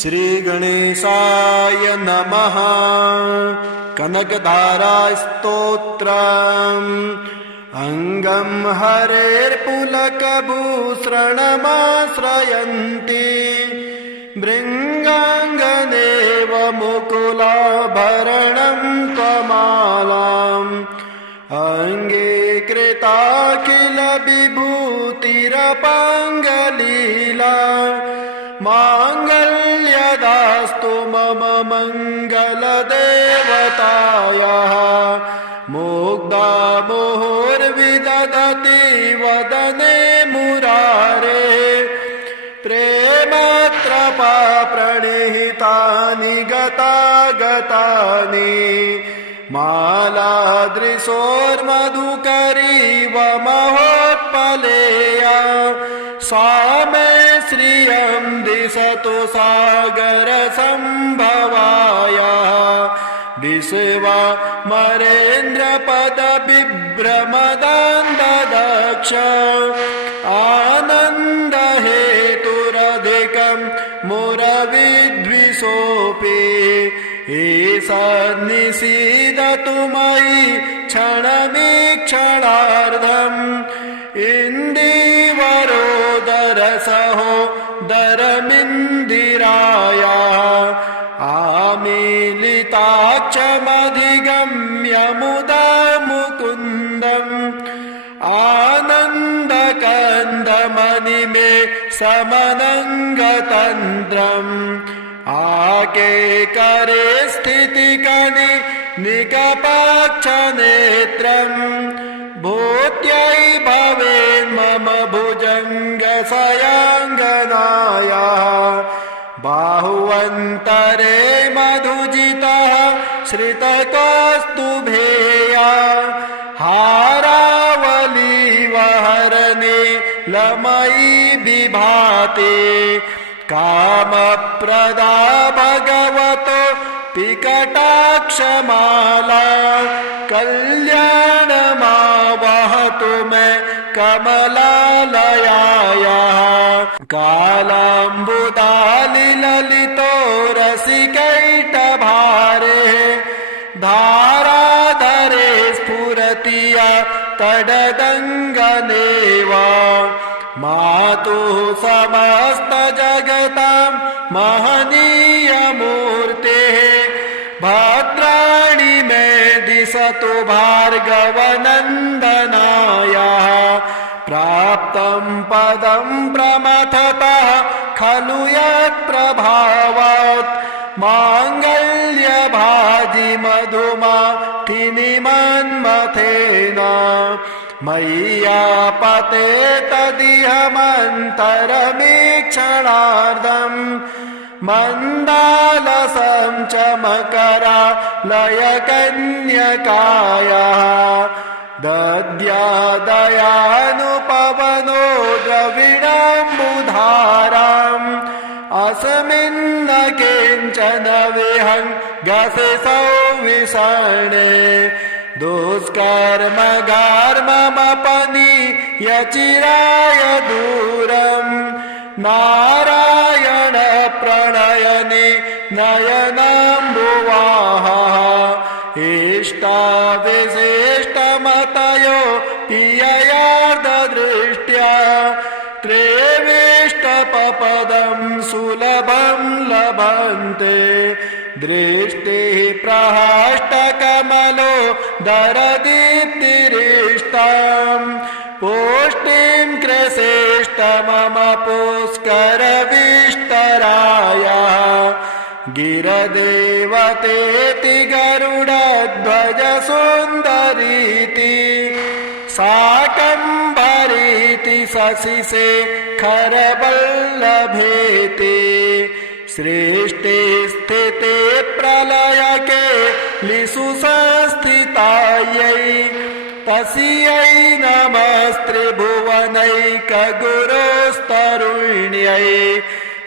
श्रीगणेशाय नमः। कनकधारास्तोत्रम्। अङ्गं हरेर्पुलकभूषणमाश्रयन्ति भृङ्गाङ्गनेव मुकुलाभरणं त्वमालाम् अङ्गीकृताखिल विभूतिरपाङ्गलीला माङ्गल्यदास्तु मम मङ्गलदेवतायाः। मुग्धा मुहुर्विदधति वदने मुरारे प्रेमत्रपा प्रणिहितानि गतागतानि मालादृशोर्मधुकरीव महोत्पलेया सा मे श्रियं दिशतु सागरसम्भवायाः। विश्वमरेन्द्रपदविभ्रमदान्ददक्ष आनन्दहेतुरधिकं मुरविद्विषोऽपि ईषन्निषीदतु मयि क्षणमीक्षणार्धम् इन्दीवरोदरसहोदरमिन्दिरायाः। आमीलिताक्षमधिगम्य मुदा मुकुन्दम् आनन्दकन्दमणिमे समनङ्गतन्त्रम् आकेकरे स्थितिकनि निकपाक्षनेत्रम् भूत्यै भवेन्मम भुजङ्गशयाङ्गनायाः। बाहुवन्तरे मधुजितः श्रितकौस्तुभेया हारावलीवहरणे लमयी विभाते कामप्रदा भगवतो पिकटाक्षमाला कल्याणमावहतु मे कमलालयायाः। कालाम्बुदालिललितो रसिकैटभारे धाराधरे स्फुरति या तडदङ्गनेव मातुः समस्तजगतां महनीयमूर्तेः भद्राणि मे दिशतु भार्गवनन्दनायाः। प्राप्तं पदं प्रमथतः खलु यत्प्रभावात् माङ्गल्यभाजि मधुमाथिनि मन्मथेन मय्यापते तदिहमन्तरमीक्षणार्धम् मन्दालसं च मकरालयकन्यकायाः। दद्यादयानुपवनो द्रविडाम्बुधाराम् अस्मिन्न किञ्चन विहङ्गसि सौविषणे दुष्कर्मगार्ममपनीयचिराय दूरम् नारायण प्रणयनि नयनाम्बुवाः। इष्टाविशिष्टमतयो पिययार्धदृष्ट्या त्रेविष्टपपदं सुलभं लभन्ते दृष्टिः प्रहष्टकमलो दरदीप्तिरिष्टाम् पुष्टिं कृषेष्टमम पुष्करविष्टरायाः। गिरदेवतेति गरुडध्वज सुन्दरीति शाकम्भरीति शशिशेखरवल्लभेति सृष्टि स्थिते प्रलयके लिषु संस्थितायै तस्यै नमस्त्रिभुवनैकगुरोस्तरुण्यै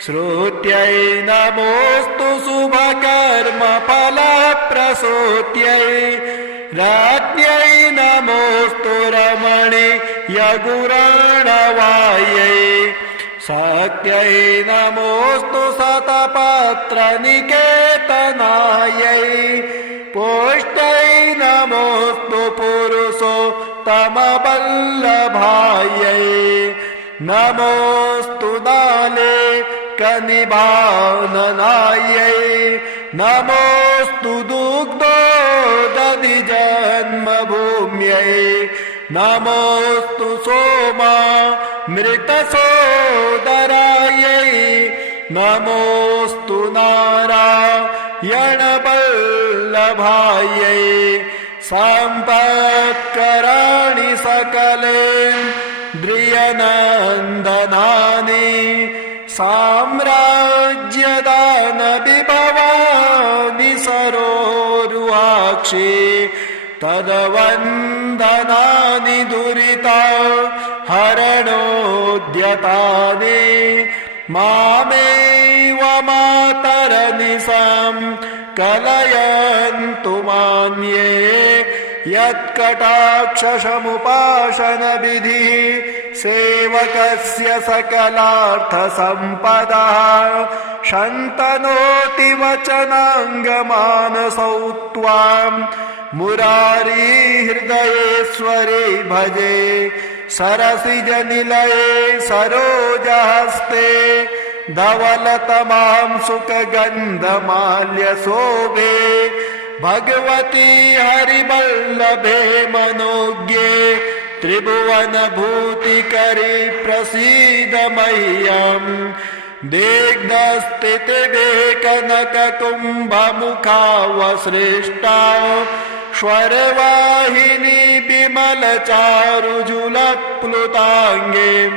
श्रुत्यै नमोऽस्तु शुभकर्मफलप्रसूत्यै राज्ञै नमोऽस्तु रमणीयगुराणवायै शक्त्यै नमोऽस्तु शतपत्रनिकेतनायै पुष्ट्यै नमोऽस्तु पुरुषोत्तमवल्लभायै नमोऽस्तु नालेकनिभाननायै नमोऽस्तु दुग्धोदधिजन्मभूम्यै नमोऽस्तु सोमामृतसोदरायै नमोऽस्तु नारायणवल्लभायै सम्पत्कराणि सकलेन्द्रियनन्दनानि साम्राज्यदानविभवानि सरोरुहाक्षि तद्वन्दनानि दुरिताहरणोद्यतानि मामेव मातरनिशं कलयन्तु मान्ये यत्कटाक्षसमुपासनविधिः सेवकस्य सकलार्थसम्पदः शन्तनोति वचनाङ्गमानसौ त्वां मुरारी हृदयेश्वरे भजे सरसिजनिलये सरोजहस्ते धवलतमां सुखगन्धमाल्यशोभे भगवती हरिवल्लभे मनोज्ञे त्रिभुवनभूतिकरी प्रसीद मह्यम् दिग्धस्थितिभे कनककुम्भमुखावसृष्टा स्वरवाहिनी विमलचारुजुलप्लुताङ्गीं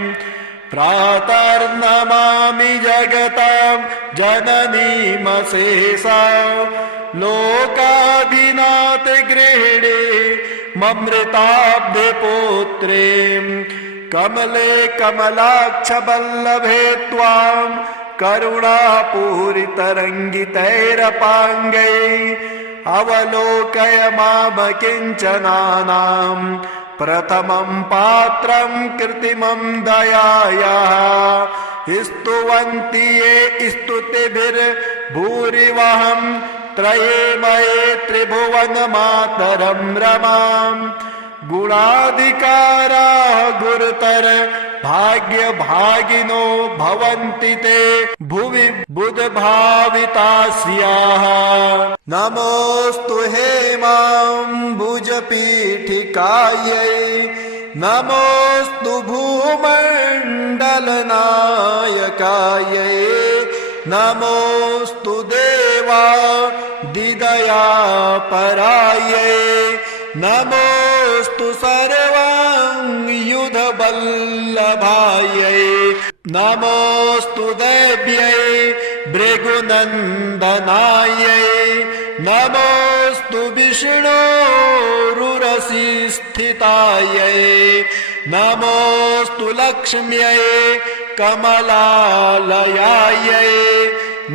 प्रातर्नमामि जगतां जननीमशेषां लोकाधिनाथगृहिणी ममृताब्धिपुत्रीं कमले कमलाक्षवल्लभे त्वां करुणापूरितरङ्गितैरपाङ्गैः अवलोकय मामकिञ्चनानां प्रथमं पात्रं कृत्रिमं दयायाः स्तुवन्ति ये स्तुतिभिर्भूरिवहं त्रयेमये त्रिभुवनमातरं रमाम् गुणाधिकाराः गुरुतर भाग्यभागिनो भवन्ति ते भुवि बुधभावितास्याः नमोऽस्तु हेमाम्बुजपीठिकायै नमोऽस्तु भूमण्डलनायकायै नमोऽस्तु देवादिदयापरायै नमोऽस्तु सर्वाङ्गयुधवल्लभायै नमोऽस्तु देव्यै भृगुनन्दनायै नमोऽस्तु विष्णोरुरसिस्थितायै नमोऽस्तु लक्ष्म्यै कमलालयायै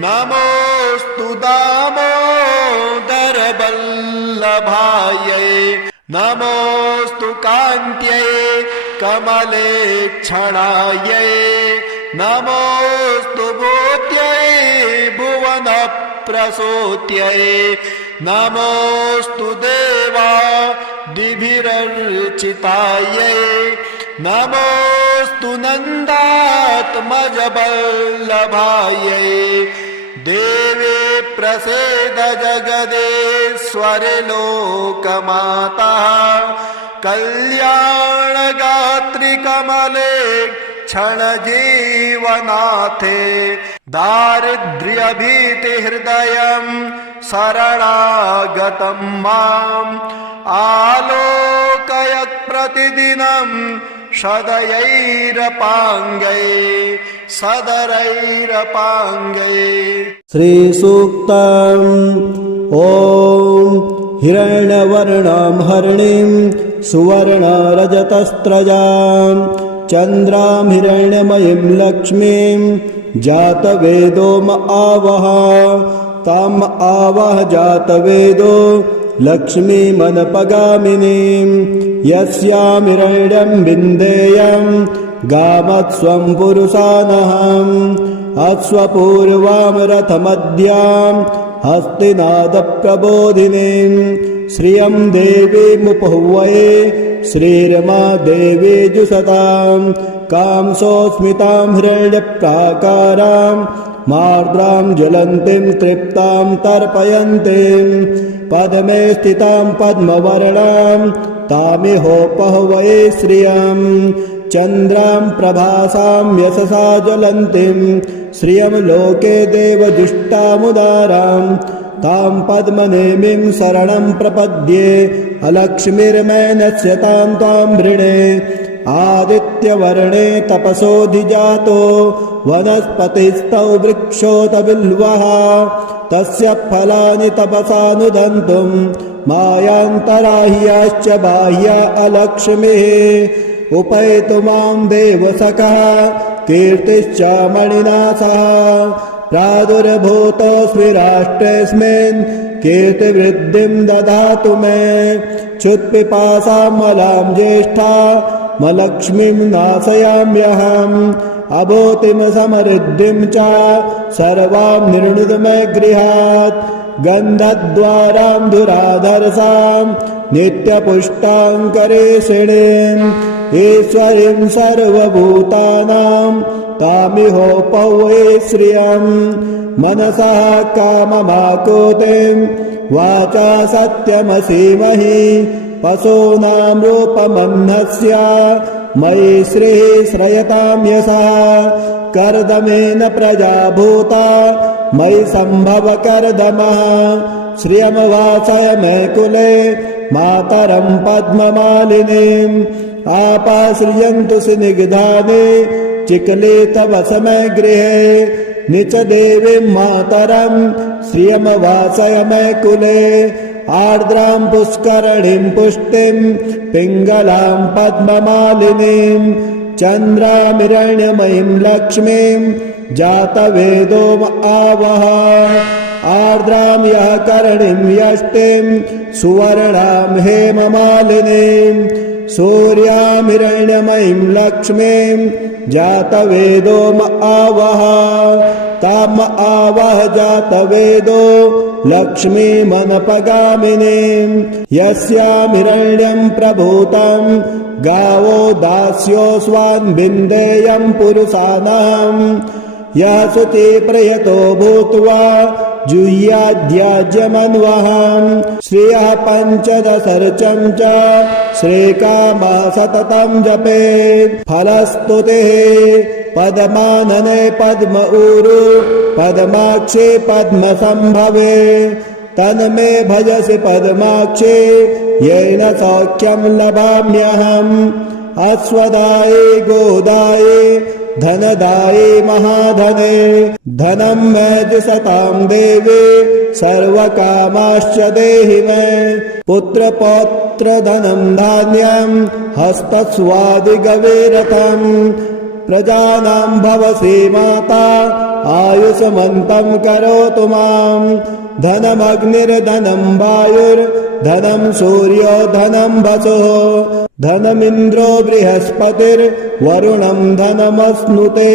नमोऽस्तु दामोदरवल्लभायै नमोऽस्तु कान्त्यै कमलेक्षणायै नमोऽस्तु भूत्यै भुवनप्रसूत्यै नमोऽस्तु देवादिभिरर्चितायै नमोऽस्तु नन्दात्मजवल्लभायै देवे प्रसीद जगदेश्वरे लोकमातः कल्याणगात्रि कमले क्षणजीवनाथे दारिद्र्यभीतिहृदयं शरणागतं माम् आलोकय प्रतिदिनं सदयैरपाङ्गै सदरैरपाङ्गै श्रीसूक्तम् ॐ हिरण्यवर्णां हरिणीं सुवर्णरजतस्रजां चन्द्रां हिरण्यमयीं लक्ष्मीं जातवेदो आवह ताम् आवह जातवेदो लक्ष्मीमनपगामिनीं यस्यां हिरण्यं विन्देयं गामत्स्वं पुरुषानहम् अश्वपूर्वां रथमद्यां हस्तिनादप्रबोधिनीं श्रियं देवीमुपहुवये श्रीरमा देवी जुषतां कांसोऽस्मितां हिरण्यप्राकारां मार्द्रां ज्वलन्तीं तृप्तां तर्पयन्तीं पद्मे स्थितां पद्मवर्णां तामिहोपहुवये श्रियं चन्द्रां प्रभासां यशसा ज्वलन्तीं श्रियं लोके देवजुष्टामुदारां तां पद्मनेमिं शरणं प्रपद्ये अलक्ष्मीर्मैनस्य तां त्वां वृणे आदित्यवर्णे तपसोऽधिजातो वनस्पतिस्तौ वृक्षोत बिल्वः तस्य फलानि तपसानुदन्तुं मायान्तराह्याश्च बाह्या अलक्ष्मीः उपैतु मां देवसखः कीर्तिश्च मणिना सह प्रादुर्भूतोऽस्मि राष्ट्रेऽस्मिन् कीर्तिवृद्धिं ददातु मे क्षुत्पिपासामलां ज्येष्ठामलक्ष्मीं नाशयाम्यहम् अभूतिं समृद्धिं च सर्वां निर्णुद मे गृहात् गन्धद्वारां धुराधरसां नित्यपुष्टाङ्करेषिणीम् ईश्वरीं सर्वभूतानां तामिहोपौवे श्रियं मनसः काममाकुतिं वाचा सत्यमसीमहि पशूनां रूपमह्नस्य मयि श्रीः श्रयतां यशः कर्दमेन प्रजा भूता मयि सम्भव कर्दमः श्रियं वासय मे कुले मातरं पद्ममालिनीम् आपाश्रियन्तु स्निग्धानि चिकले तव समय गृहे निच देवीं मातरं श्रियं वासय मे कुले आर्द्रां पुष्करणीं पुष्टिं पिङ्गलां पद्ममालिनीं चन्द्रामिरण्यमयीं लक्ष्मीं जातवेदो आवह आर्द्रां यः करणीं यष्टिं सुवर्णां हेममालिनीं सूर्यामिरण्यमयीं लक्ष्मीं जातवेदो आवह ताम आवह जातवेदो लक्ष्मीमनपगामिनीं यस्यामिरण्यं प्रभूतं गावो दास्योऽस्वान् बिन्देयं पुरुषाणां यः शुचिप्रयतो भूत्वा जुह्याद्याज्यमन्वहम् श्रियः पञ्चदशर्चं च श्रीकामः सततं जपेत् फलस्तुतिः पद्मानने पद्म ऊरु पद्माक्षे पद्मसम्भवे तन्मे भजसि पद्माक्षे येन सौख्यं लभाम्यहम् अश्वदाये गोदाये धनदाये महाधने धनं मे जुषतां देवे सर्वकामाश्च देहि मे पुत्रपौत्रधनं धान्यं हस्तस्वादिगवेरथम् प्रजानां भवसि माता आयुष्मन्तं करोतु मां धनमग्निर्धनं वायुर्धनं सूर्यो धनं वसुः धनमिन्द्रो बृहस्पतिर्वरुणं धनमश्नुते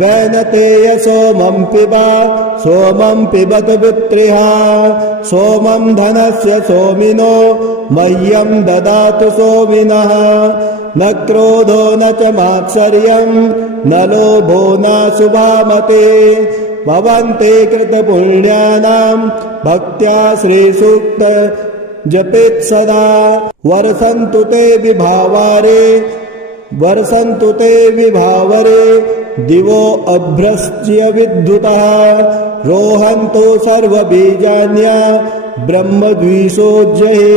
वैनतेय सोमं पिबत पुत्रिः सोमं धनस्य सोमिनो मह्यं ददातु सोमिनः न क्रोधो न च मात्सर्यं न लोभो न शुभामते भवन्ते कृतपुण्यानां भक्त्या श्रीसूक्त जपेत् सदा वर्षन्तु ते विभावरे दिवो अभ्रश्च्य विद्युतः रोहन्तु सर्वबीजान्य ब्रह्मद्विषोज्जये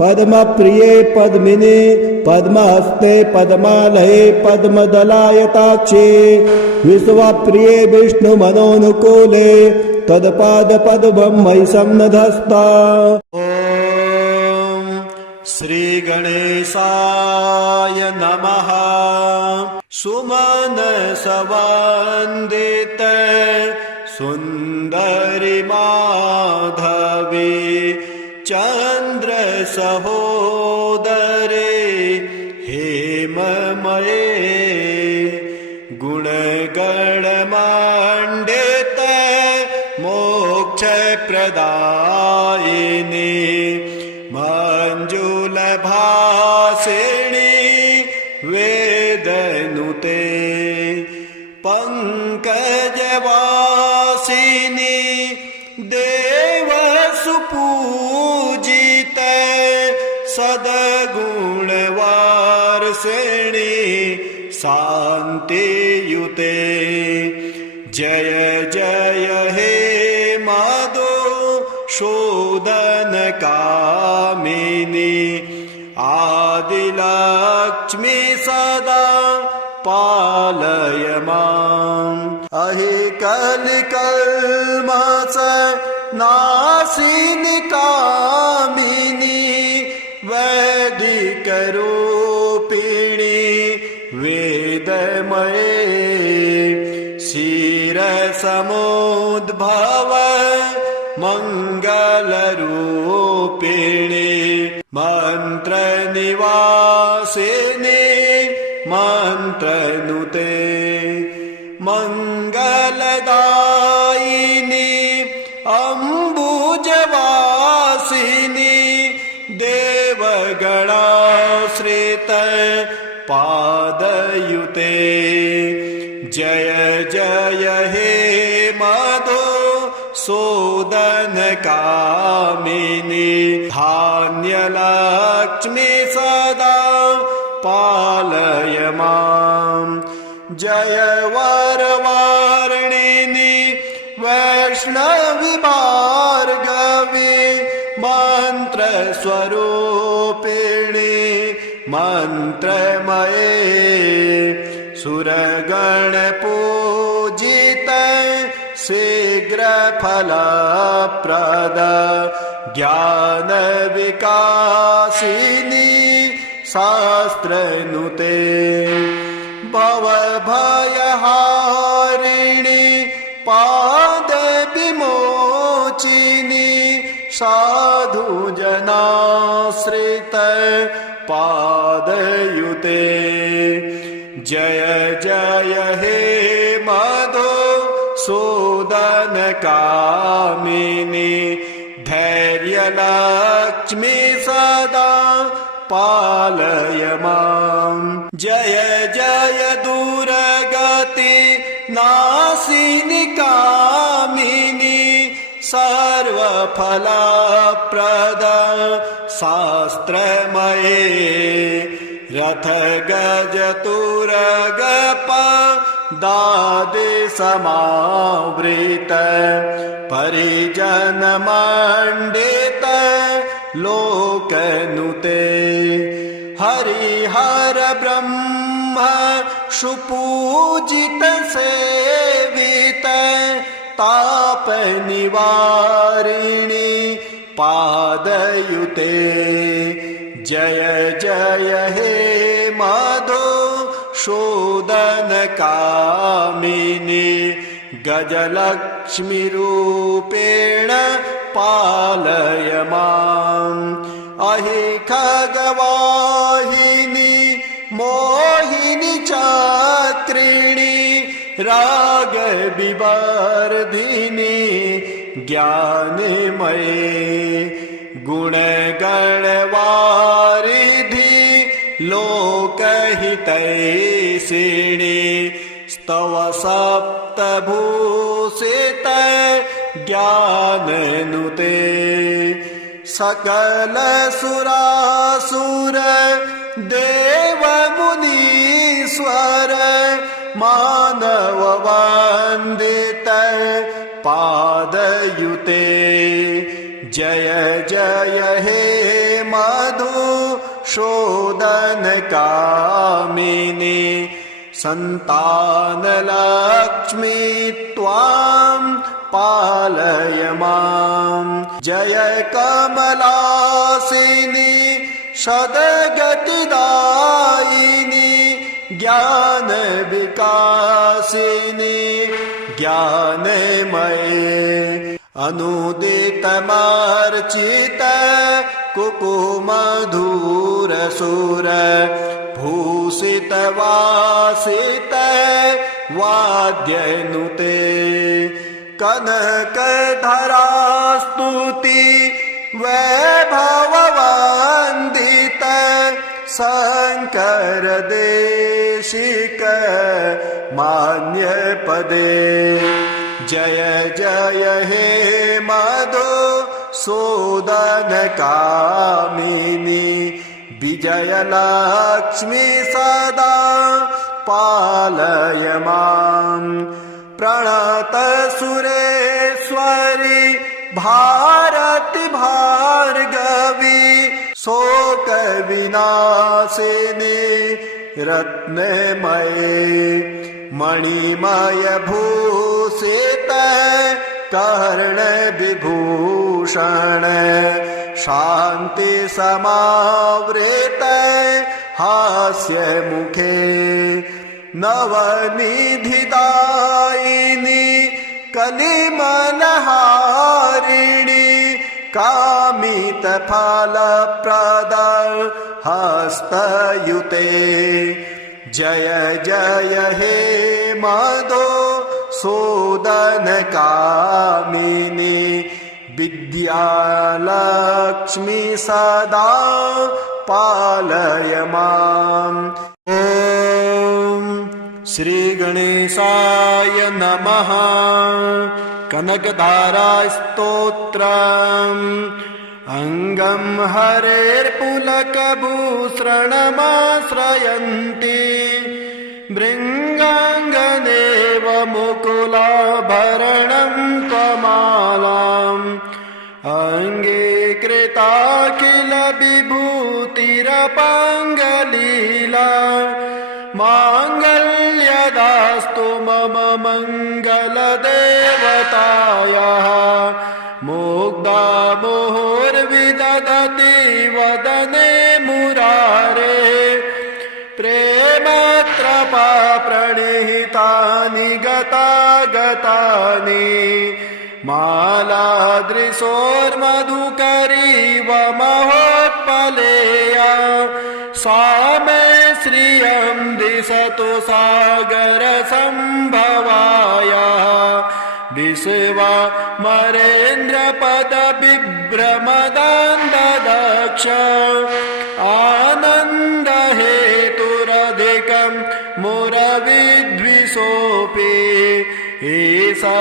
पद्मप्रिये पद्मिने पद्महस्ते पद्मालये पद्मदलायताक्षे विश्वप्रिये विष्णुमनोनुकूले तत्पादपद्मं मयि सन्नधस्ता। ॐ श्रीगणेशाय नमः। सुमनसवन्दित सुन्दरि माधवे चन्द्र सहोदरे हे गुणगणमण्डित मोक्षप्रदायिनी मञ्जुलभासिनी वेदनुते पङ्कजवासिनी देवसुपूजित सद्गुणवारिणी शान्तियुते जय जय हे मधुसूदनकामिनी आदिलक्ष्मी सदा पालय माम् अहि कलिकल्मष नाशिनि कामिनी वैदिकरूपिणी वेदमये क्षीरसमुद्भव मङ्गलरूपिणी मन्त्रनिवासिनी मन्त्रनुते मङ्गलदायिनी अम्बुजवासिनी देवगणाश्रित पादयुते जय जय हे मधुसूदनकामिनी धान्यलक्ष्मी सदा पालय माम् जय वरवारिणि वैष्णवी भार्गवी मन्त्रस्वरूपिणी मन्त्रमये सुरगणपूजित शीघ्रफलप्रद ज्ञानविकासिनी शास्त्रनुते भवभयहारिणि पादविमोचिनी साधुजनाश्रित पादयुते जय जय हे मधुसूदनकामिनी धैर्यलक्ष्मी सदा पालय माम् जय जय दुर्गति नाशिनि कामिनी सर्वफलप्रद शास्त्रमये रथ गज तुरगप दादि समावृत परिजन मंडित लोकनुते हरिहर ब्रह्म सुपूजित सेवित ताप निवारिणी पादयुते जय जय हे मधुसूदनकामिनी गजलक्ष्मी रूपेण पालय माम् अहि खगवाहिनी मोहिनी चक्रिणी राग विवर्धिनी ज्ञानमये गुणगणवारिधि लोकहितैषिणी स्तव सप्तभूषित ज्ञाननुते सकल सुरासुर देव मुनीश्वर मानव वंदित पादयुते जय जय हे मधुसूदनकामिनी संतानलक्ष्मी त्वां पालय माम् जय कमलासिनी सद्गतिदायिनी ज्ञान विकासिनी ज्ञानमये अनुदितमर्चित कुकुमधुरसुर भूषित वासित वाद्यनुते कनकधरास्तुति वैभववन्दित शङ्कर देशिक मान्यपदे जय जय हे मधुसूदन कामिनी विजयलक्ष्मी सदा पालय माम् प्रणत सुरेश्वरी भारति भार्गवी शोक विनाशिनी रत्नमये मणिमय भूषित कर्ण विभूषण शांति समावृत हास्य मुखे नवनिधिदायिनी कलिमलहारिणी कामित फलप्रद हस्तयुते जय जय हे मधुसूदन कामिनी विद्यालक्ष्मी सदा पालय माम्। ॐ श्री गणेशाय नमः। कनकधारा स्तोत्रम् अंगं हरेर्पुलकभूषणमाश्रयन्ति भृङ्गाङ्गनेव मुकुलाभरणं त्वमालाम् अंगे कृताखिल विभूतिरपाङ्गलीला माङ्गल्यदास्तु मम मङ्गलदेवतायाः मुग्धा मुहुर्विदधति वदने मुरारे प्रेमत्रपा प्रणिहितानि गतागतानि मालादृशोर्मधुकरीव महोत्पलेया सा मे श्रियं दिशतु सागरसम्भवाया विश्वमरेन्द्रपदविभ्रमदान्ददक्ष आनन्दहेतुरधिकं मुरविद्विषोऽपि ईषन्निषीदतु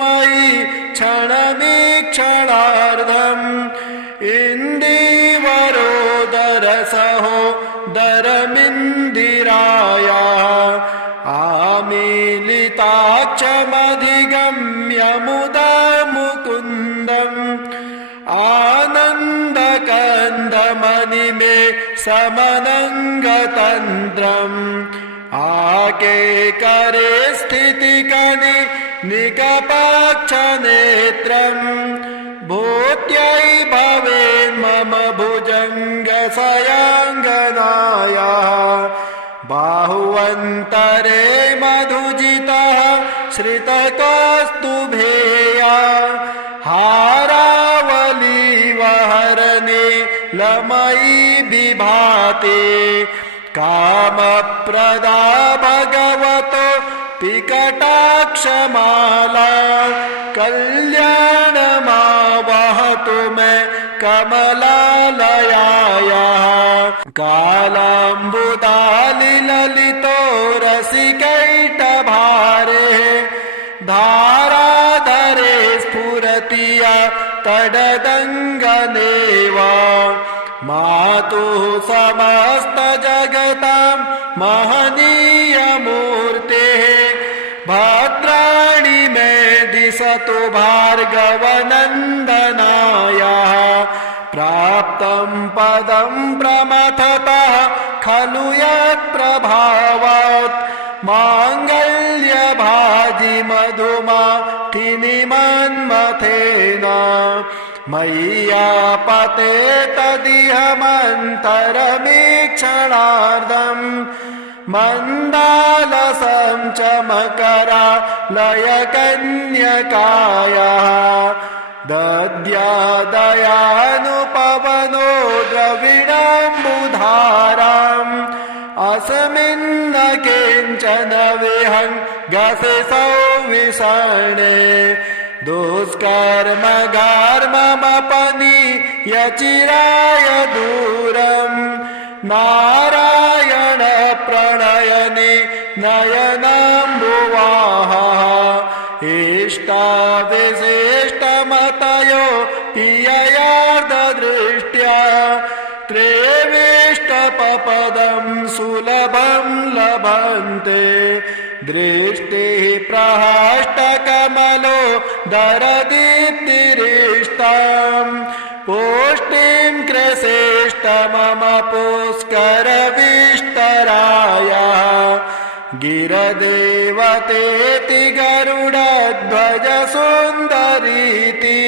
मयि क्षणमीक्षणार्धम् इन्दीवरोदरसहोदरमिन्दिराया आमीलिताक्षमधिगम्य मुदा मुकुन्दम् आनन्दकन्दमणिमे समनङ्गतन्त्रम् आकेकरे स्थितिकनि निकपाक्षनेत्रम् भूत्यै भवेन्मम भुजङ्गशयाङ्गनाया बाहुवन्तरे मधुजितः श्रितकौस्तुभेया हारावलीवहरणे लमयी विभाते कामप्रदा भगवतो पिकटाक्षमाला कल्याणमावहतु मे कमलालयाया कालाम्बुदालिललितो रसिकैटभारे धाराधरे स्फुरतिया तडदङ्गनेवा मातुः समस्तजगतां महनीयमूर्तेः भद्राणि मे दिशतु भार्गवनन्दनाया प्राप्तं पदं प्रमथतः खलु यत्प्रभावात् माङ्गल्यभाजि मधुमाथिनि मन्मथेन मय्यापते तदिहमन्तरमीक्षणार्धम् मन्दालसं च मकरालयकन्यकायाः दद्यादयानुपवनो द्रविणाम्बुधाराम् अस्मिन्न किञ्च विहङ्गसे सौविषणे दुष्कर्मगार्ममपनीयचिराय दूरम् नारायण प्रणयने नयनाम्बुवाः इष्टाविशिष्टमतयो पिययार्धदृष्ट्या त्रेविष्टपदं सुलभं लभन्ते दृष्टिः प्रहष्टकमलो दरदीप्तिरिष्टाम् पुष्टिं कृशेष्टमम पुष्करविष्टराय गिरदेवतेति गरुडध्वज सुन्दरीति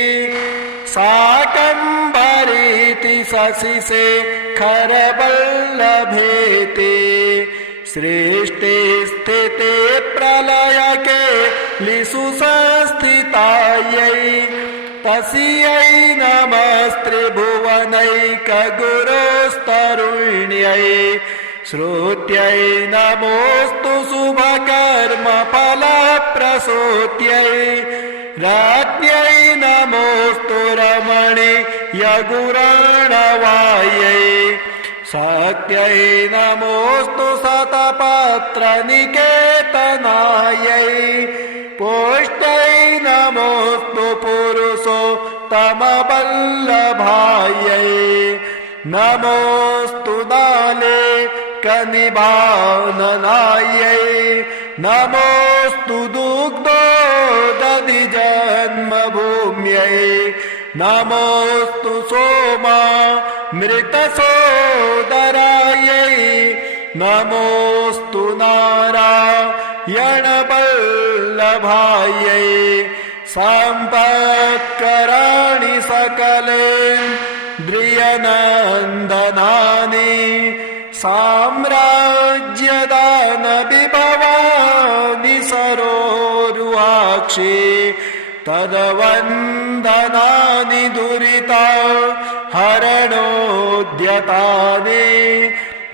शाकम्भरीति शशिशेखरवल्लभेति सृष्टि स्थिते प्रलयके लिषु संस्थितायै तस्यै नमस्त्रिभुवनैकगुरोस्तरुण्यै श्रुत्यै नमोऽस्तु शुभकर्मफलप्रसूत्यै राज्ञै नमोऽस्तु रमणीयगुराणवायै शक्त्यै नमोऽस्तु शतपत्रनिकेतनायै पुष्ट्यै नमोऽस्तु पुरुषोत्तमवल्लभायै नमोऽस्तु दाले कनिभाननायै नमोऽस्तु दुग्धोदधिजन्मभूम्यै नमोऽस्तु सोमामृतसोदरायै नमोऽस्तु नारायणवल्लभायै सम्पत्कराणि सकलेन्द्रियनन्दनानि साम्राज्यदानविभवानि सरोरुहाक्षि तद्वन्दनानि दुरिता हरणोद्यतानि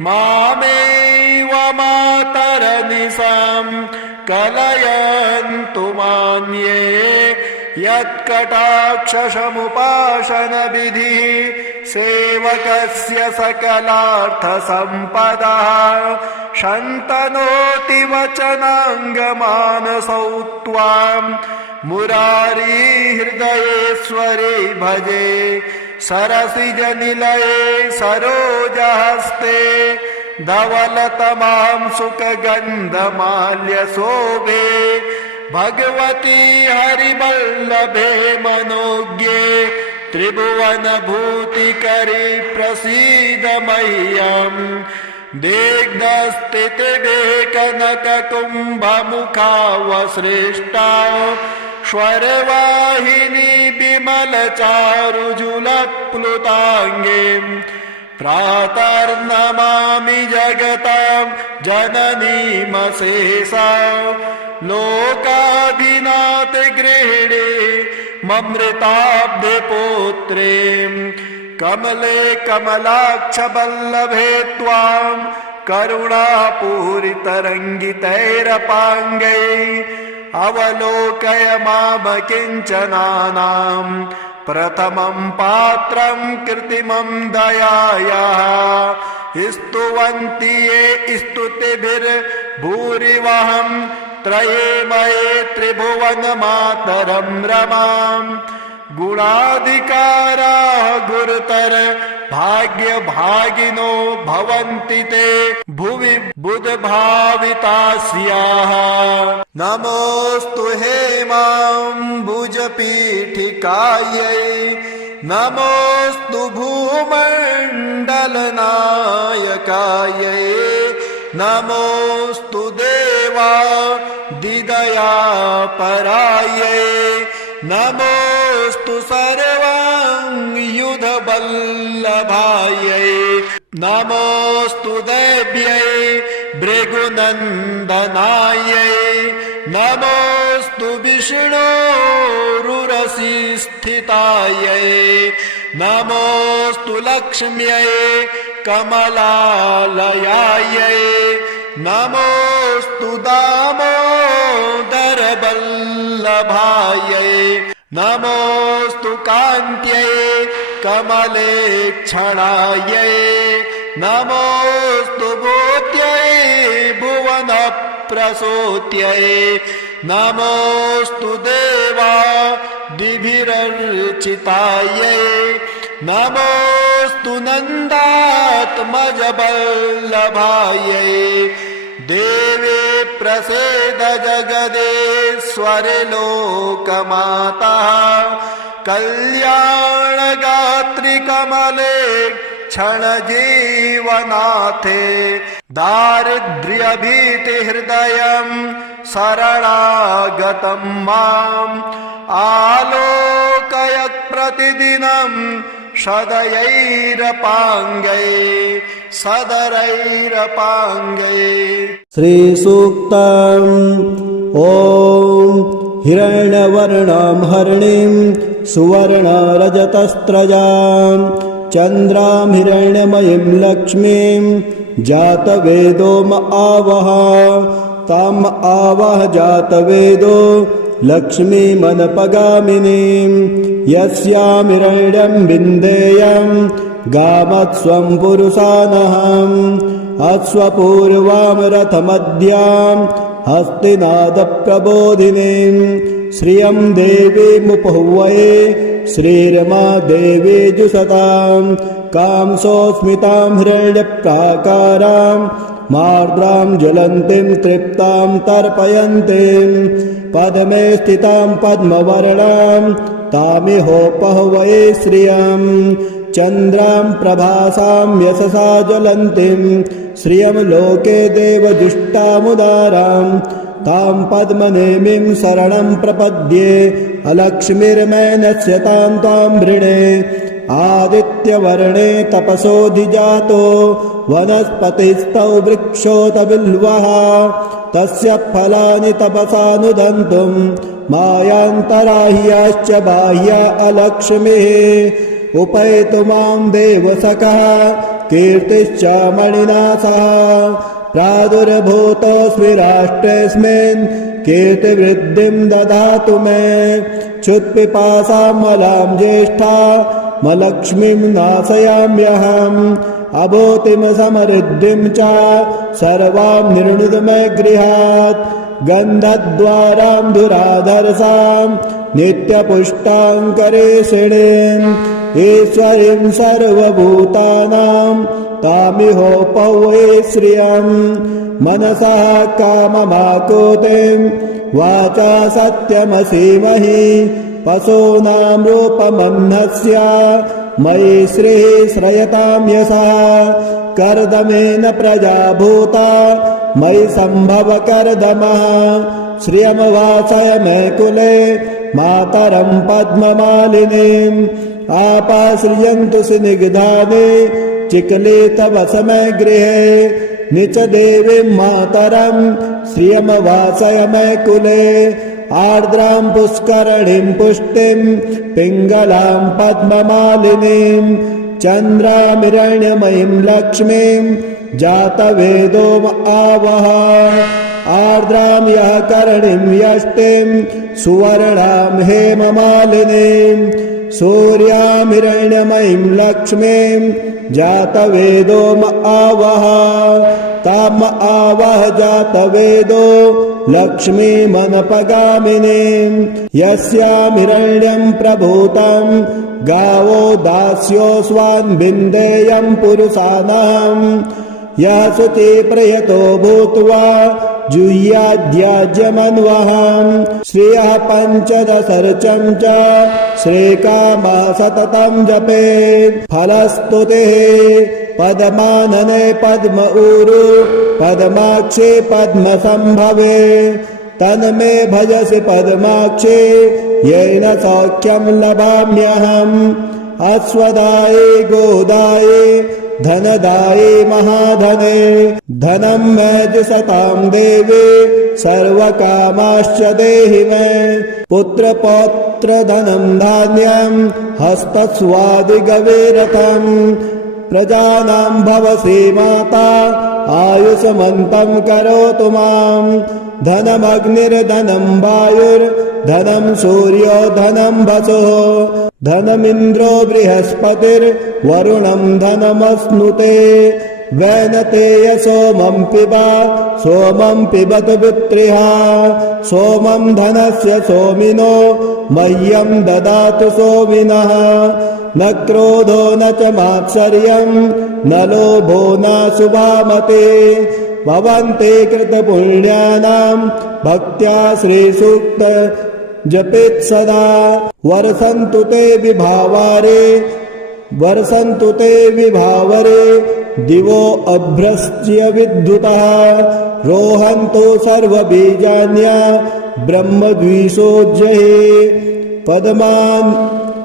मामेव मातरनिशां कलयन्तु मान्ये यत्कटाक्षसमुपासनविधिः सेवकस्य सकलार्थसम्पदः शन्तनोति वचनाङ्गमानसौ त्वां मुरारी हृदयेश्वरे भजे सरसिजनिलये सरोजहस्ते धवलतमां सुखगन्धमाल्यशोभे भगवती हरिवल्लभे मनोज्ञे त्रिभुवनभूतिकरी प्रसीद मह्यम् दिग्धस्थितिभे कनककुम्भमुखावसृष्टा स्वरवाहिनी विमलचारुजुलप्लुताङ्गीं प्रातर्नमामि जगतां जननीमशेषां लोकाभिनाथ गृहिणी ममृताब्धिपुत्रीं कमले कमलाक्षवल्लभे त्वां करुणापूरितरङ्गितैरपाङ्गैः अवलोकय मामकिञ्चनानां प्रथमं पात्रं कृत्रिमं दयायाः स्तुवन्ति ये स्तुतिभिर्भूरिवहं त्रयेमये त्रिभुवनमातरं रमाम् गुणाधिकाराः गुरुतर भाग्यभागिनो भवन्ति ते भुवि बुधभावितास्याः नमोऽस्तु हेमाम्बुजपीठिकायै नमोऽस्तु भूमण्डलनायकायै नमोऽस्तु देवादिदयापरायै नमोऽस्तु सर्वाङ्गयुधवल्लभायै नमोऽस्तु देव्यै भृगुनन्दनायै नमोऽस्तु विष्णोरुरसिस्थितायै नमोऽस्तु लक्ष्म्यै कमलालयायै नमोऽस्तु दामोदरवल्लभायै नमोऽस्तु कान्त्यै कमलेक्षणायै नमोऽस्तु भूत्यै भुवनप्रसूत्यै नमोऽस्तु देवादिभिरर्चितायै नमोऽस्तु नन्दात्मजवल्लभायै देवी प्रसीद जगदीश्वरि लोकमाता कल्याणगात्रि कमले क्षणजीवनाथे दारिद्र्यभीतिहृदयं शरणागतं माम् आलोकय प्रतिदिनं सदरैरपाङ्गै श्रीसूक्तम् ॐ हिरण्यवर्णां हरिणीं सुवर्णरजतस्रजां चन्द्रां हिरण्यमयीं लक्ष्मीं जातवेदोम आवह ताम् आवह जातवेदो लक्ष्मीमनपगामिनीं यस्यां हिरण्यं विन्देयं गामत्स्वं पुरुषानहम् अश्वपूर्वां रथमद्यां हस्तिनादप्रबोधिनीं श्रियं देवीमुपहुवये श्रीरमा देवी जुषतां कांसोऽस्मितां हिरण्यप्राकारां मार्द्रां ज्वलन्तीं तृप्तां तर्पयन्तीं पद्मे स्थितां पद्मवर्णां तामिहोपहुवये श्रियं चन्द्रां प्रभासां यशसा ज्वलन्तीं श्रियं लोके देवजुष्टामुदारां तां पद्मनेमिं शरणं प्रपद्ये अलक्ष्मीर्मैनस्य तां त्वां वृणे आदित्यवर्णे तपसोऽधिजातो वनस्पतिस्तौ वृक्षोत बिल्वः तस्य फलानि तपसानुदन्तुं मायान्तराह्याश्च बाह्या अलक्ष्मीः उपैतु मां देवसखः कीर्तिश्च मणिना सह प्रादुर्भूतोऽस्मि राष्ट्रेऽस्मिन् कीर्तिवृद्धिं ददातु मे क्षुत्पिपासामलां ज्येष्ठा मलक्ष्मीं नाशयाम्यहम् अभूतिं समृद्धिं च सर्वां निर्णुद मे गृहात् गन्धद्वारां धुराधरसां नित्यपुष्टाङ्करेषिणीम् ईश्वरीं सर्वभूतानां तामिहोपौवे श्रियं मनसः काममाकुतिं वाचा सत्यमसीमहि पशूनां रूपमन्नस्य मयि श्रीः श्रयतां यशः कर्दमेन प्रजा भूता मयि सम्भव कर्दमः श्रियमवासय मे कुले मातरं पद्ममालिनीम् आपाश्रियन्तु स्निग्धानि चिकले तव समय गृहे निच देवीं मातरं श्रियमवासय मे कुले आर्द्रां पुष्करणीं पुष्टिं पिङ्गलां पद्ममालिनीं चन्द्रामिरण्यमयीं लक्ष्मीं जातवेदो आवह आर्द्रां यः करणीं यष्टिं सुवर्णां हेममालिनीं सूर्यामिरण्यमयीं लक्ष्मीं जातवेदो आवह ताम आवह जातवेदो लक्ष्मीमनपगामिनीं यस्यामिरण्यं प्रभूतं गावो दास्योऽस्वान् विन्देयं पुरुषाणाम् यः शुचिप्रयतो भूत्वा जुह्याद्याज्यमन्वहम् श्रियः पञ्चदशर्चं च श्रीकामः सततं जपेत् फलस्तुतिः पद्मानने पद्म ऊरु पद्माक्षे पद्मसम्भवे तन्मे भजसि पद्माक्षे येन सौख्यं लभाम्यहम् अश्वदाये गोदाये धनदाये महाधने धनं मे जुषतां देवे सर्वकामाश्च देहि मे पुत्रपौत्र धनं धान्यं हस्तस्वादिगवेरथम् प्रजानां भवसि माता आयुष्मन्तं करोतु माम् धनमग्निर्धनं वायुर्धनं सूर्यो धनं वसुः धनमिन्द्रो बृहस्पतिर्वरुणं धनमश्नुते वैनतेय सोमं पिबत पुत्रिः सोमं धनस्य सोमिनो मह्यं ददातु सोमिनः न क्रोधो न च मात्सर्यं न लोभो न शुभामते भवन्ते कृतपुण्यानां भक्त्या श्रीसूक्त जपेत् सदा वर्षन्तु ते विभावरे दिवो अभ्रश्च्य विद्युतः रोहन्तो सर्वबीजान्या ब्रह्मद्विषोज्जये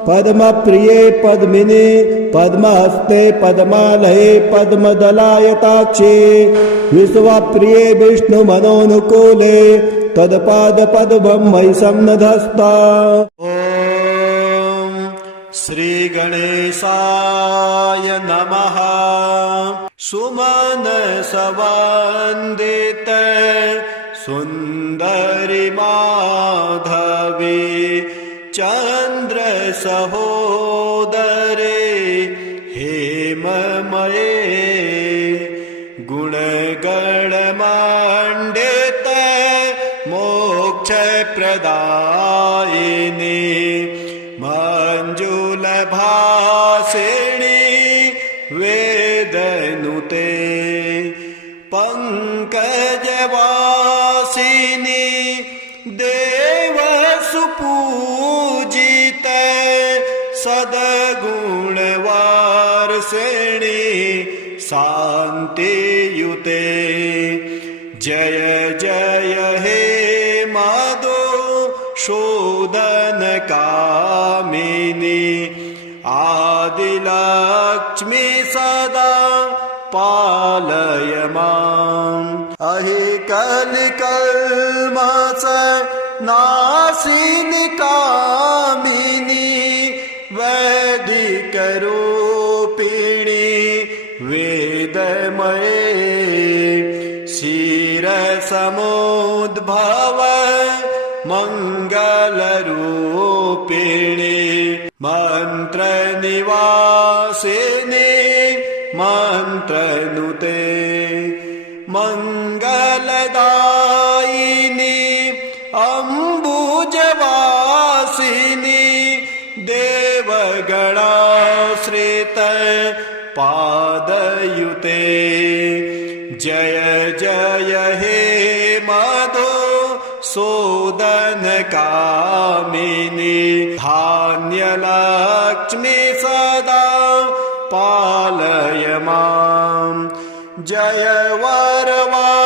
पद्मप्रिये पद्मिने पद्महस्ते पद्मालये पद्मदलायताक्षे विश्वप्रिये विष्णुमनोनुकूले तत्पादपद्मं मयि सन्नधस्ता। ॐ श्रीगणेशाय नमः। सुमनसवन्दित सुन्दरि माधवी चन्द्रसहोदरे हेममये गुणगणमण्डित मोक्षप्रदायिनी मञ्जुलभासिनी वेदनुते पङ्कजवासिनी देवसुपूजित सद्गुणवारिणी शान्तियुते जय जय हे मधुसूदनकामिनी आदिलक्ष्मी सदा पालय माम्। अहि कलिकल्मष नाशिनि कामिनी वैदिकरूपिणी वेदमये क्षीरसमुद्भव मङ्गलरूपिणी मन्त्रनिवासिनी मन्त्रनुते मङ्गलदायिनी अम्बुजवासिनी देवगणाश्रित पादयुते जय जय हे मधुसूदनकामिनी धान्यलक्ष्मी सदा पालय माम्। जय वरवारिणि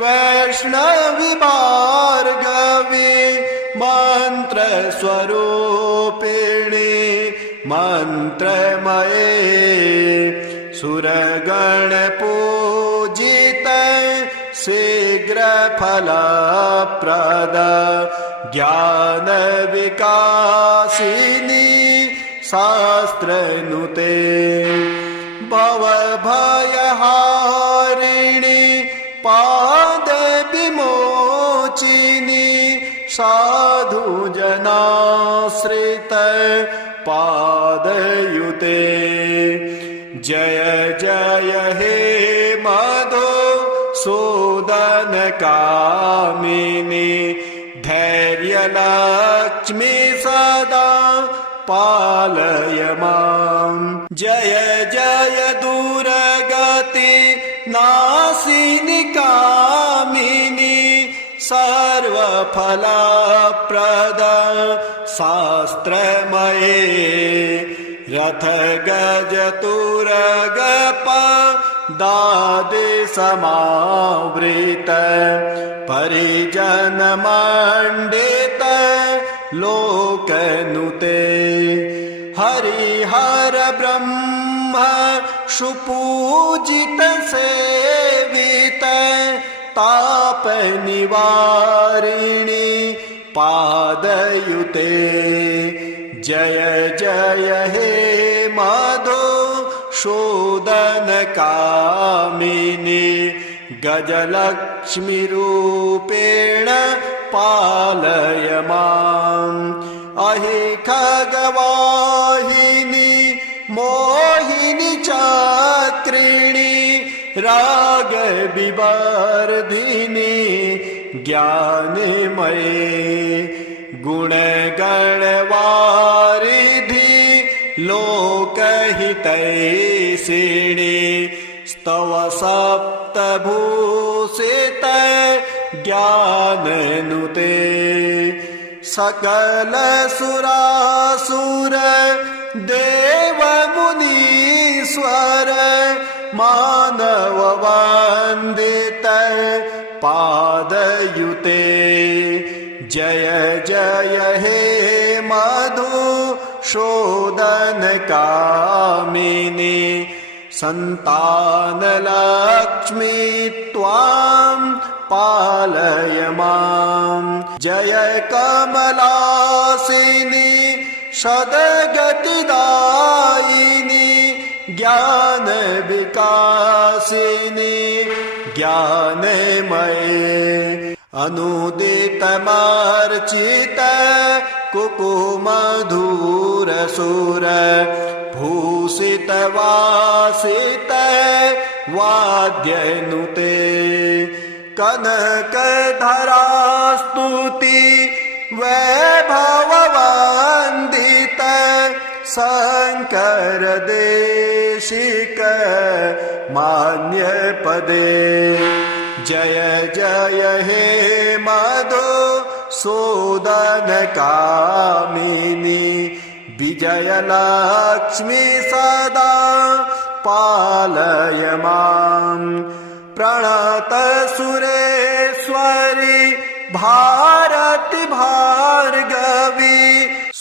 वैष्णवी भार्गवी मन्त्रस्वरूपिणी मन्त्रमये सुरगणपूजित शीघ्रफलप्रद ज्ञानविकासिनी शास्त्रनुते भवभयहारिणि पादविमोचिनी साधुजनाश्रित पादयुते जय जय हे मधुसूदनकामिनी धैर्यलक्ष्मी सदा पालय माम्। जय जय दुर्गति नाशिनि कामिनी सर्वफलप्रद शास्त्रमये रथ गज तुरगप दादि समावृत परिजन मंडित लोकनुते हरिहर ब्रह्म सुपूजित सेवित ताप निवारिणी पादयुते जय जय हे माधो शोदनकामिनी गजलक्ष्मीरूपेण पालय माम् अहि खगवाहिनी मोहिनी चात्रिणी रागविवर्धिनी ज्ञानमये गुणगणवारिधि लोकहितैषिणी स्तव सप्तभूषित ज्ञाननुते सकल सुरासुर देवमुनीश्वर मानव वन्दित पादयुते जय जय हे मधुसूदनकामिनी सन्तानलक्ष्मी त्वां पालय माम् जय कमलासिनी सद्गतिदायिनी ज्ञानविकासिनी ज्ञानमये अनुदितमर्चित कुकुमधुरसुर भूषित वासित वाद्यनुते कनकधरास्तुति वैभववन्दित शङ्कर देशिक मान्यपदे जय जय हे मधुसूदनकामिनी विजयलक्ष्मी सदा पालय माम् प्रणत सुरेश्वरी भारती भार्गवी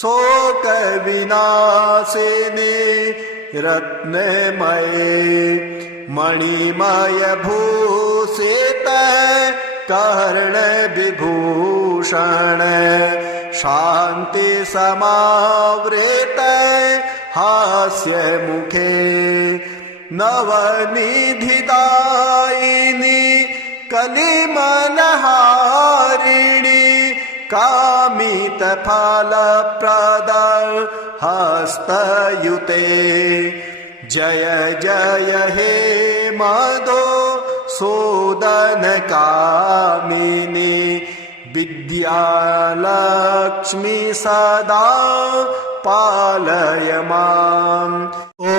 शोक विनाशिनी रत्नमये मणिमय भूषित कर्ण विभूषण शांति समावृत हास्य मुखे नवनिधिदायिनी कलिमलहारिणी कामित फलप्रद हस्तयुते जय जय हे मधुसूदनकामिनी विद्यालक्ष्मी सदा पालय माम् ॐ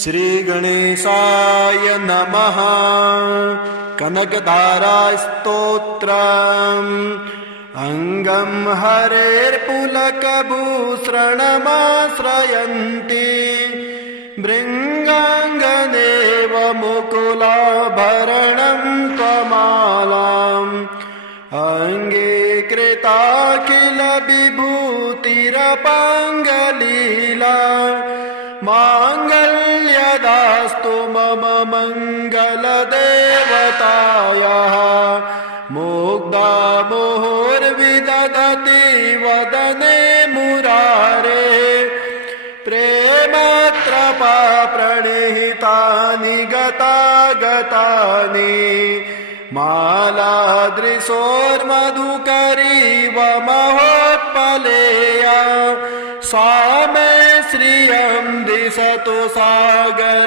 श्रीगणेशाय नमः कनकधारास्तोत्रम् अङ्गं हरेर्पुलकभूषणमाश्रयन्ति भृङ्गाङ्गनेव मुकुलाभरणं त्वमालाम् अङ्गीकृताखिल विभूतिरपाङ्गलीला माङ्गल्यदास्तु मम मङ्गलदेवतायाः मुग्धा मुहुर्विदधति वदने मुरारे प्रेमत्रपा प्रणिहितानि गतागतानि मालादृशोर्मधुकरीव महोत्पलेया सा मे श्रियं दिशतु सागरसम्भवाया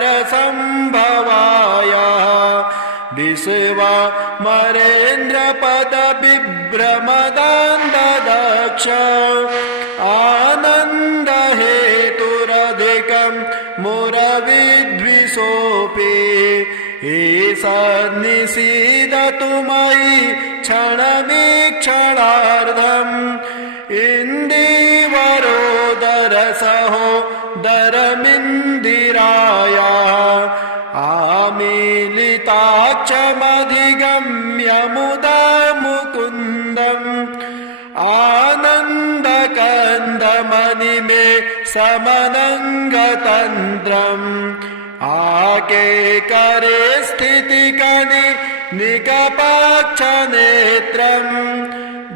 विश्वमरेन्द्रपदविभ्रमदान्ददक्ष आनन्दहेतुरधिकं मुरविद्विषोऽपि ईशन्निषीदतु मयि क्षणमीक्षणार्धम् इन्दीवरोदरसहोदरमिन्दिराया आमीलिताक्षमधिगम्य मुदा मुकुन्दम् आनन्दकन्दमणिमे समनङ्गतन्त्रम् आकेकरे स्थितिकणि निकपाक्षनेत्रम्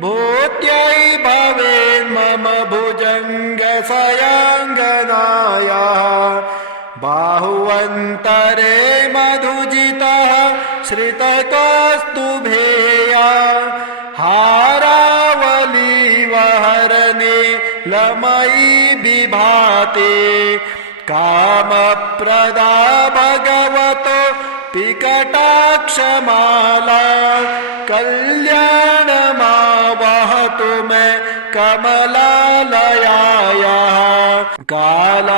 भूत्यै भवेन्मम भुजङ्गसयाङ्गनाया बाहुवन्तरे मधुजितः श्रितकौस्तुभेया हारावलीवहरणे लमयी बिभाते कामप्रदा भगवतो पिकटाक्षमाला कल्याणमावहतु मे कमलालयायाः कालाम्बुदालिललितो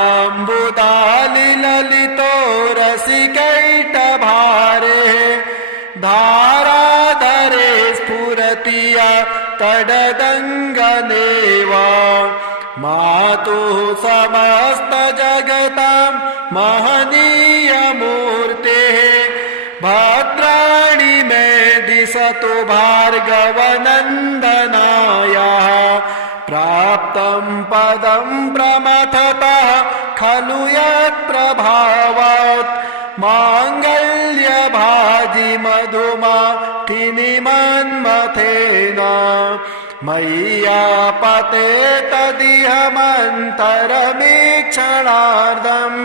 रसिकैटभारे धाराधरे स्फुरति या तडदङ्गनेव मातुः समस्तजगतां महनीयमूर्तेः भद्राणि मे दिशतु भार्गवनन्दनायाः प्राप्तं पदं प्रमथतः खलु यत्प्रभावात् माङ्गल्यभाजि मधुमातिनि मन्मथेन मय्यापते तदिहमन्तरमीक्षणार्धम्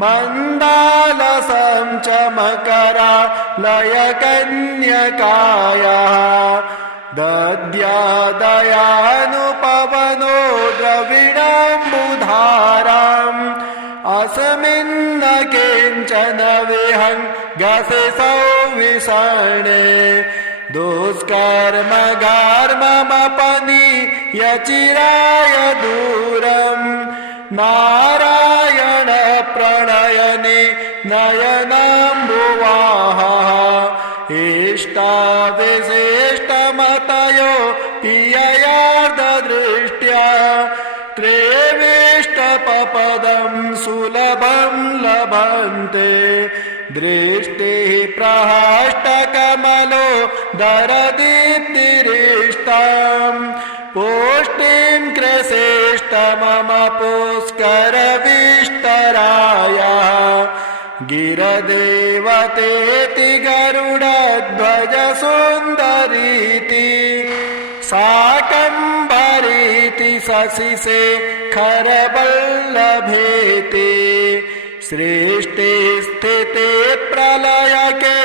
मन्दालसं च मकरालयकन्यकायाः दद्यादयानुपवनो द्रविणाम्बुधाराम् अस्मिन्न किञ्चन विहङ्गसि सौविषणे दुष्कर्मगार्ममपनीयचिराय दूरम् नारायण प्रणयनि नयनाम्बुवाः इष्टाविशिष्टमतयो पिययार्धदृष्ट्या त्रेविष्टपपदं सुलभं लभन्ते दृष्टिः प्रहष्टकमलो दरदीप्तिरिष्टाम् पुष्टिं कृशेष्ट मम पुष्करविष्टरायः गिरदेवतेति गरुडध्वज सुन्दरीति शाकम्भरीति शशिशेखरवल्लभेति सृष्टि स्थिते प्रलयके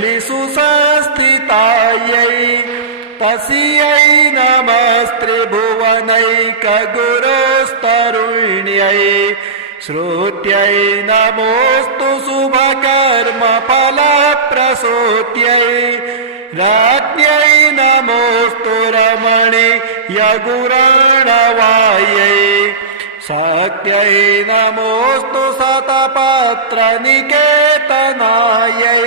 लिषु संस्थितायै तस्यै नमस्त्रिभुवनैकगुरोस्तरुण्यै श्रुत्यै नमोऽस्तु शुभकर्मफलप्रसूत्यै राज्ञै नमोऽस्तु रमणीयगुराणवायै शक्त्यै नमोऽस्तु शतपत्रनिकेतनायै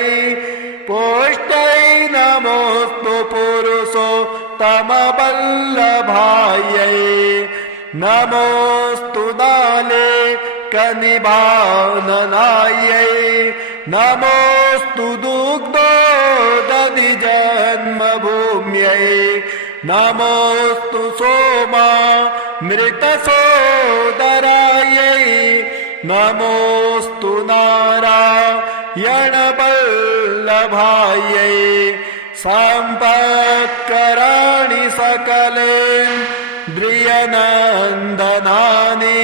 पुष्ट्यै नमोऽस्तु पुरुषोत्तमवल्लभायै नमोऽस्तु दाले कनिभाननायै नमोऽस्तु दुग्धोदधिजन्मभूम्यै नमोऽस्तु सोमामृतसोदरायै नमोऽस्तु नारायणवल्लभायै सम्पत्कराणि सकलेन्द्रियनन्दनानि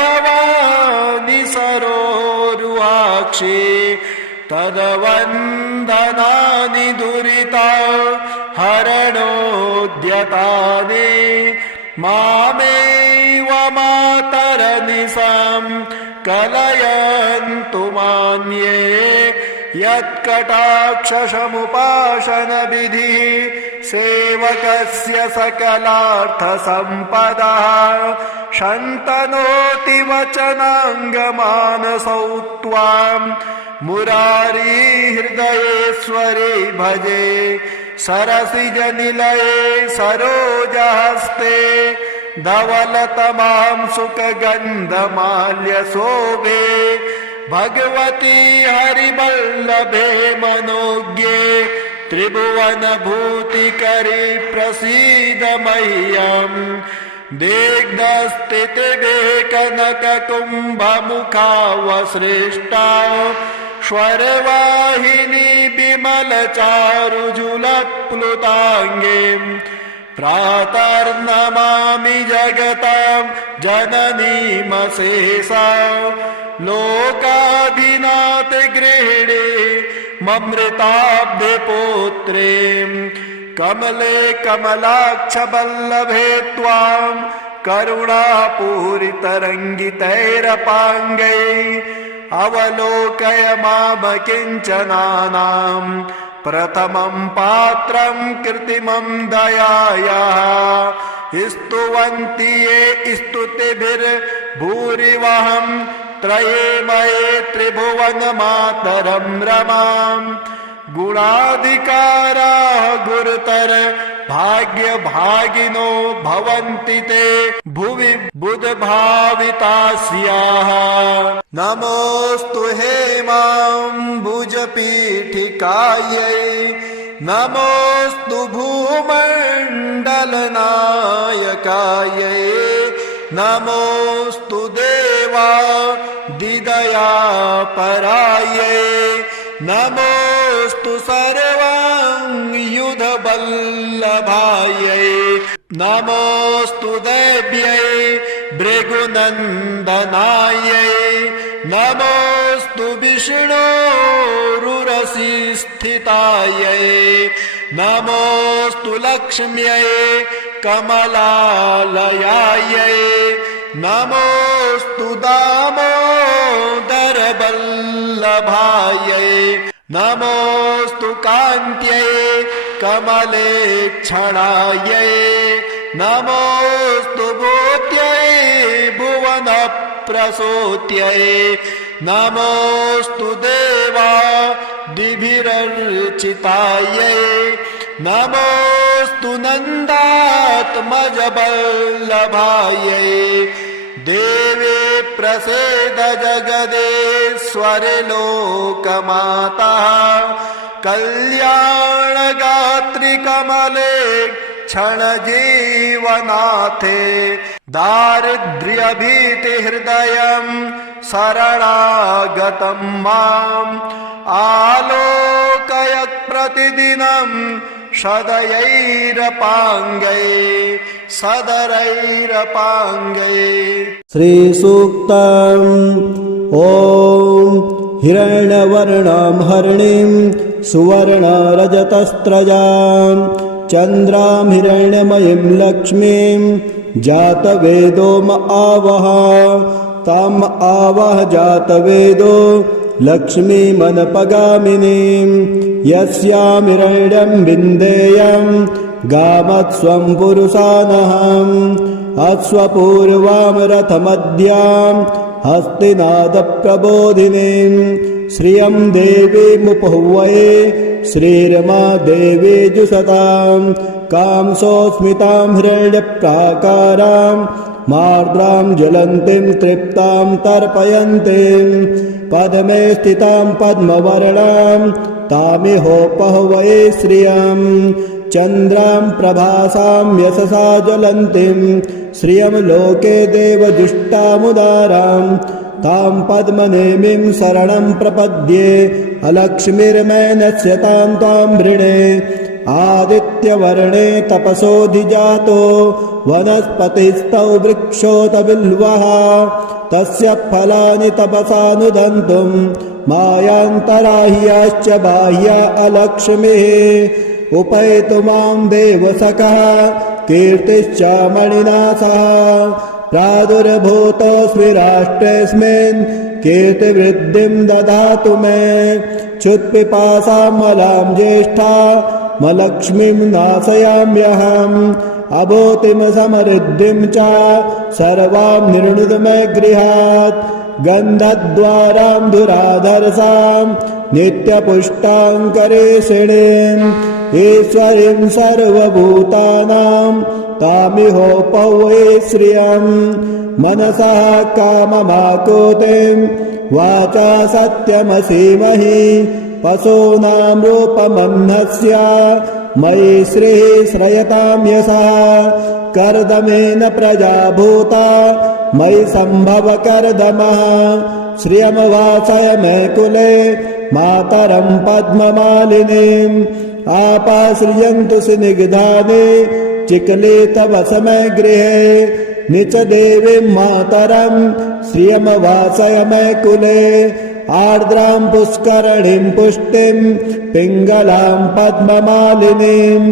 साम्राज्यदानविभवानि सरोरुहाक्षि तद्वन्दनानि दुरिता हरणोद्यतानि मामेव मातरनिशां कलयन्तु मान्ये यत्कटाक्षसमुपासनविधिः सेवकस्य सकलार्थसम्पदः शन्तनोति वचनाङ्गमानसौ त्वां मुरारी हृदयेश्वरे भजे सरसिजनिलये सरोजहस्ते धवलतमां सुखगन्धमाल्यशोभे भगवती हरिवल्लभे मनोज्ञे त्रिभुवनभूतिकरी प्रसीद मह्यम् दिग्धस्थितिवेकनककुम्भमुखावसृष्टा स्वरवाहिनी विमलचारुजुलप्लुताङ्गीं प्रातर्नमामि जगतां जननीमशेषां लोकाधिनाथ गृहिणे ममृताब्धिपुत्रीं कमले कमलाक्ष वल्लभे त्वां करुणापूरितरङ्गितैरपाङ्गैः अवलोकय मामकिञ्चनानां प्रथमं पात्रं कृत्रिमं दयायाः स्तुवन्ति ये स्तुतिभिर्भूरिवहं त्रयेमये त्रिभुवनमातरं रमां गुणाधिकाराः गुरुतर भाग्यभागिनो भवन्ति ते भुवि बुधभावितास्याः नमोऽस्तु हेमाम्बुजपीठिकायै नमोऽस्तु भूमण्डलनायकायै नमोऽस्तु देवादिदयापरायै नमोऽस्तु सर्वाङ्गयुधवल्लभायै नमोऽस्तु देव्यै भृगुनन्दनायै नमोऽस्तु विष्णोरुरसिस्थितायै नमोऽस्तु लक्ष्म्यै कमलालयायै नमोऽस्तु दामोदरवल्लभायै नमोऽस्तु कान्त्यै कमलेक्षणायै नमोऽस्तु भूत्यै भुवनप्रसूत्यै नमोऽस्तु देवादिभिरर्चितायै नमोऽस्तु नन्दात्मजवल्लभायै देवे प्रसीद जगदेश्वरि लोकमाता कल्याणगात्रि कमले क्षणजीवनाथे दारिद्र्यभीतिहृदयं शरणागतं माम् आलोकय प्रतिदिनं सदरैरपाङ्गै श्रीसूक्तम् ॐ हिरण्यवर्णां हरिणीं सुवर्णरजतस्रजां चन्द्रां हिरण्यमयीं लक्ष्मीं जातवेदो आवह ताम् आवह जातवेदो लक्ष्मीमनपगामिनीं यस्यां हिरण्यं विन्देयं गामत्स्वं पुरुषानहम् अश्वपूर्वां रथमद्यां हस्तिनादप्रबोधिनीं श्रियं देवीमुपहुवये श्रीरमा देवी जुषतां कांसोऽस्मितां हिरण्यप्राकारां मार्द्रां ज्वलन्तीं तृप्तां तर्पयन्तीं पद्मे स्थितां पद्मवर्णां तामिहोपहुवये श्रियं चन्द्रां प्रभासां यशसा ज्वलन्तीं श्रियं लोके देवजुष्टामुदारां तां पद्मनेमिं शरणं प्रपद्ये अलक्ष्मीर्मैनस्य तां त्वां वृणे आदित्यवर्णे तपसोऽधिजातो वनस्पतिस्तौ वृक्षोत बिल्वः तस्य फलानि तपसानुदन्तुं मायान्तराह्याश्च बाह्या अलक्ष्मीः उपैतु मां देवसखः कीर्तिश्च मणिना सह प्रादुर्भूतोऽस्मि राष्ट्रेऽस्मिन् कीर्तिवृद्धिं ददातु मे क्षुत्पिपासामलां ज्येष्ठा मलक्ष्मीं नाशयाम्यहम् अभूतिमसमृद्धिं च सर्वां निर्णुद मे गृहात् गन्धद्वारां धुराधरसां नित्यपुष्टाङ्करेषिणीम् ईश्वरीं सर्वभूतानां तामिहोपवे श्रियं मनसः काममाकुतिं वाचा सत्यमसीमहि पशूनां रूपमह्नस्य मयि श्रीः श्रयतां यशः कर्दमेन प्रजाभूता मयि सम्भव कर्दमः श्रियमवासय मे कुले मातरं पद्ममालिनीम् आपाश्रियन्तु स्निग्धानि चिकले तव समय गृहे निच देवीं मातरं श्रियमवासय मे कुले आर्द्रां पुष्करणीं पुष्टिं पिङ्गलां पद्ममालिनीं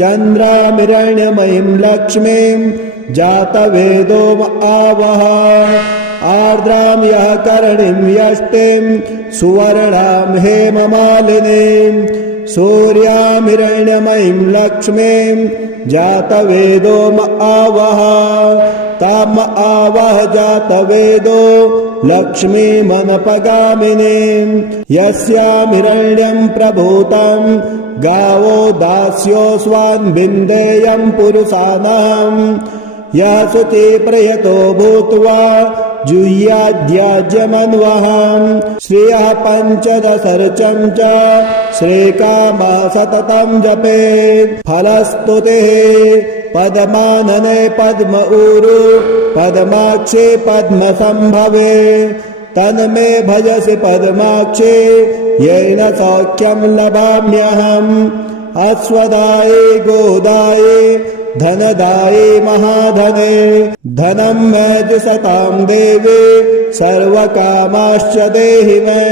चन्द्रामिरण्यमयीं लक्ष्मीं जातवेदो आवह आर्द्रां यः करणीं यष्टिं सुवर्णां हेममालिनीं सूर्यामिरण्यमयीं लक्ष्मीं जातवेदो आवह ताम आवह जातवेदो लक्ष्मीमनपगामिनीं यस्यामिरण्यं प्रभूतं गावो दास्यो स्वान् विन्देयं पुरुषाणां यः शुचि प्रयतो भूत्वा जुह्याद्याज्यमन्वहं श्रियः पञ्चदशर्चं च श्रीकामः सततं जपेत् फलस्तुतिः पद्मानने पद्म ऊरु पद्माक्षे पद्मसम्भवे तन्मे भजसि पद्माक्षे येन सौख्यं लभाम्यहम् अश्वदाये गोदाये धनदाये महाधने धनं मैजुषतां देवे सर्वकामाश्च देहि मे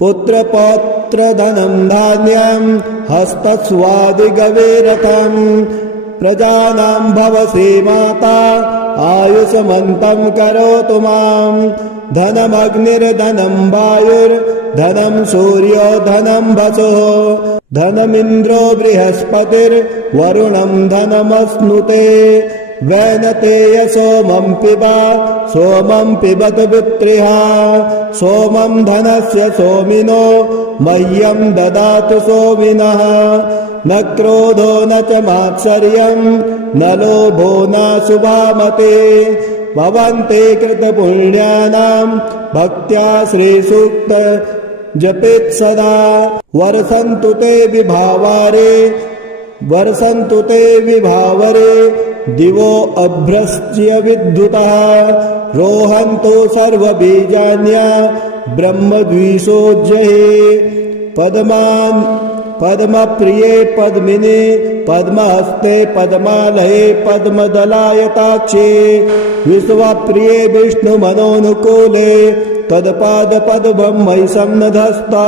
पुत्रपौत्रधनं धान्यं हस्तस्वादिगवेरथं प्रजानां भवसि माता आयुष्मन्तं करोतु मां धनमग्निर्धनं वायुर्धनं सूर्यो धनं वसुः धनमिन्द्रो बृहस्पतिर्वरुणं धनमश्नुते वैनतेय सोमं पिबत वित्रिः सोमं धनस्य सोमिनो मह्यं ददातु सोमिनः न क्रोधो न च मात्सर्यं न लोभो न शुभामते भवन्ते कृतपुण्यानां भक्त्या श्रीसूक्त जपेत् सदा वर्षन्तु ते विभावरे दिवो अभ्रश्च्य विद्युतः रोहन्तु सर्वबीजान्या ब्रह्मद्विषोज्जये पद्मप्रिये पद्मिने पद्महस्ते पद्मालये पद्मदलायताक्षे विश्वप्रिये विष्णुमनोनुकूले तत्पादपद्मं मयि सन्नधस्ता।